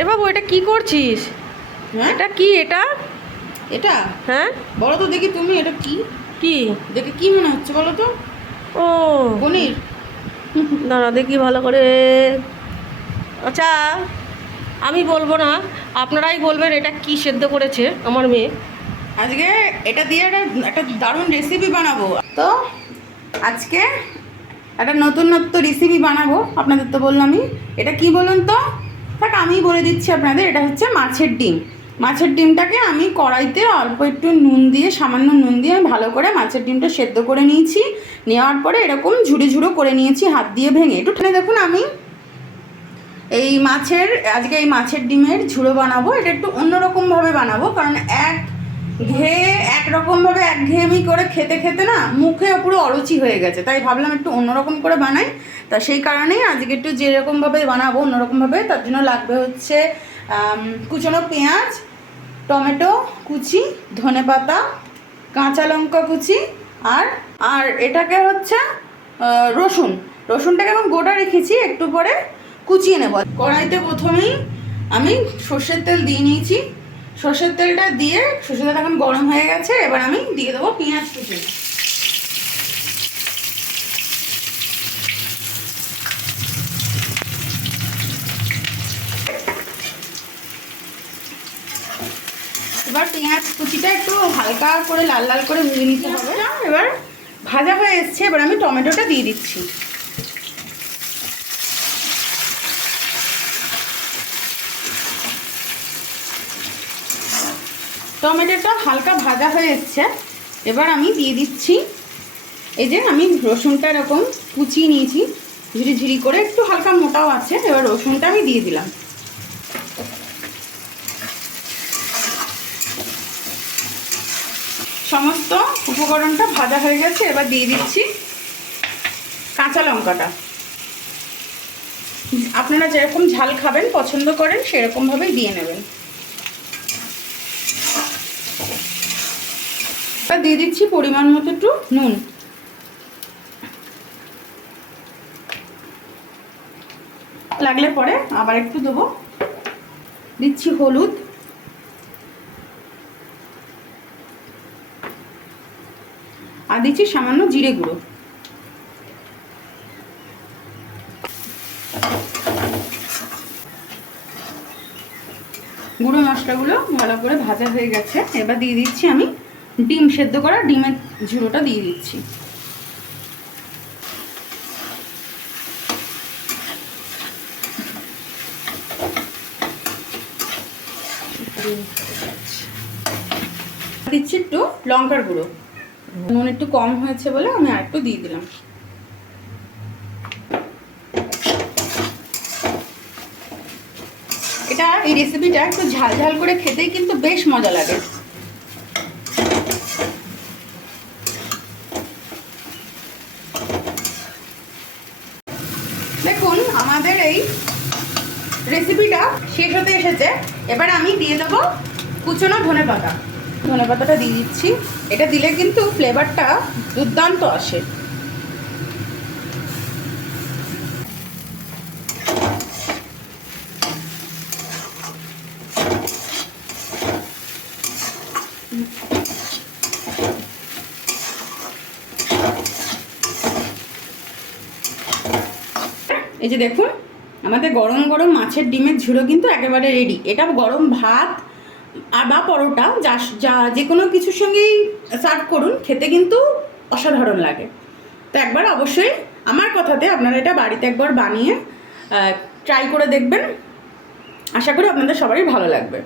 এ বাবু এটা কি করছিস? হ্যাঁ? এটা কি এটা? এটা? হ্যাঁ? বলো তো দেখি তুমি এটা কি? কি? দেখে কি মনে হচ্ছে বলো তো? ও। পনির? দাঁড়া দেখি ভালো করে। আচ্ছা আমি বলব না আপনারাই বলবেন এটা কি সেদ্ধ করেছে আমার মেয়ে। আজকে এটা দিয়ে একটা একটা দারুণ রেসিপি বানাবো। তো আজকে একটা নতুন নতুন রেসিপি বানাবো আপনাদের তো বললামই। এটা কি বলুন তো? থাক আমি বলে দিচ্ছি আপনাদের, এটা হচ্ছে মাছের ডিম। মাছের ডিমটাকে আমি কড়াইতে অল্প একটু নুন দিয়ে, সামান্য নুন দিয়ে আমি ভালো করে মাছের ডিমটা সেদ্ধ করে নিয়েছি। নেওয়ার পরে এরকম ঝুড়ি ঝুড়ো করে নিয়েছি, হাত দিয়ে ভেঙে। একটু দেখুন আমি। এই মাছের, আজকে এই মাছের ডিমের ঝুড়ো বানাবো, এটা একটু অন্যরকমভাবে বানাবো, কারণ এক ঘেয়ে একরকমভাবে এক ঘেয়েমি করে খেতে খেতে না মুখে পুরো অরুচি হয়ে গেছে। তাই ভাবলাম একটু অন্যরকম করে বানাই। তা সেই কারণেই আজকে একটু যেরকমভাবে বানাবো অন্যরকমভাবে, তার জন্য লাগবে হচ্ছে কুচনো পেঁয়াজ, টমেটো কুচি, ধনে পাতা, কাঁচা লঙ্কা কুচি আর আর এটাকে হচ্ছে রসুন। রসুনটাকে এখন গোটা রেখেছি, একটু পরে কুচিয়ে নেব। কড়াইতে প্রথমেই আমি সর্ষের তেল দিয়ে নিয়েছি। সর্ষের তেলটা দিয়ে, সর্ষের তেলটা এখন গরম হয়ে গেছে, এবার আমি দিয়ে দেবো পেঁয়াজ কুচি। এবার পেঁয়াজ কুচিটা একটু হালকা করে লাল লাল করে ভেজে নিতে হবে। এবার ভাজা হয়ে এসছে, এবার আমি টমেটোটা দিয়ে দিচ্ছি। টমেটোটা হালকা ভাজা হয়ে এসছে। এবার আমি দিয়ে দিচ্ছি, এই যে আমি রসুনটা এরকম কুচিয়ে নিয়েছি, ঝিরি ঝিরি করে একটু হালকা মোটাও আছে, এবার রসুনটা আমি দিয়ে দিলাম। সমস্ত উপকরণটা ভাজা হয়ে গেছে, এবার দিয়ে দিচ্ছি কাঁচা লঙ্কাটা। আপনারা যেরকম ঝাল খাবেন, পছন্দ করেন, সেরকমভাবেই দিয়ে নেবেন। এবার দিয়ে দিচ্ছি পরিমাণ মতো একটু নুন। লাগলে পরে আবার একটু দেবো। দিচ্ছি হলুদ। আর দিচ্ছি সামান্য জিরে গুঁড়ো। গুঁড়ো মশলাগুলো ভালো করে ভাজা হয়ে গেছে। এবার দিয়ে দিচ্ছি আমি ডিম সেদ্ধ করা ডিমের ঝুড়োটা দিয়ে দিচ্ছি। দিচ্ছি একটু লঙ্কার গুঁড়ো। নুন একটু কম হয়েছে বলে আমি আর একটু দিয়ে দিলাম। এটা এই রেসিপিটা একটু ঝাল ঝাল করে খেতেই কিন্তু বেশ মজা লাগে দেখুন আমাদের এই রেসিপিটা শেষ হতে এসেছে। এবার আমি দিয়ে দেবো কুচনো ধনে পাতা ধনে পাতাটা দিয়ে দিচ্ছি। এটা দিলে কিন্তু ফ্লেভারটা দুর্দান্ত আসে। এই যে দেখুন আমাদের গরম গরম মাছের ডিমের ঝুড়ো কিন্তু একেবারে রেডি এটা গরম ভাত আর বা পরোটা, যা যা যে কোনো কিছুর সঙ্গেই সার্ভ করুন, খেতে কিন্তু অসাধারণ লাগে। তো একবার অবশ্যই আমার কথাতে আপনারা এটা বাড়িতে একবার বানিয়ে ট্রাই করে দেখবেন। আশা করি আপনাদের সবারই ভালো লাগবে।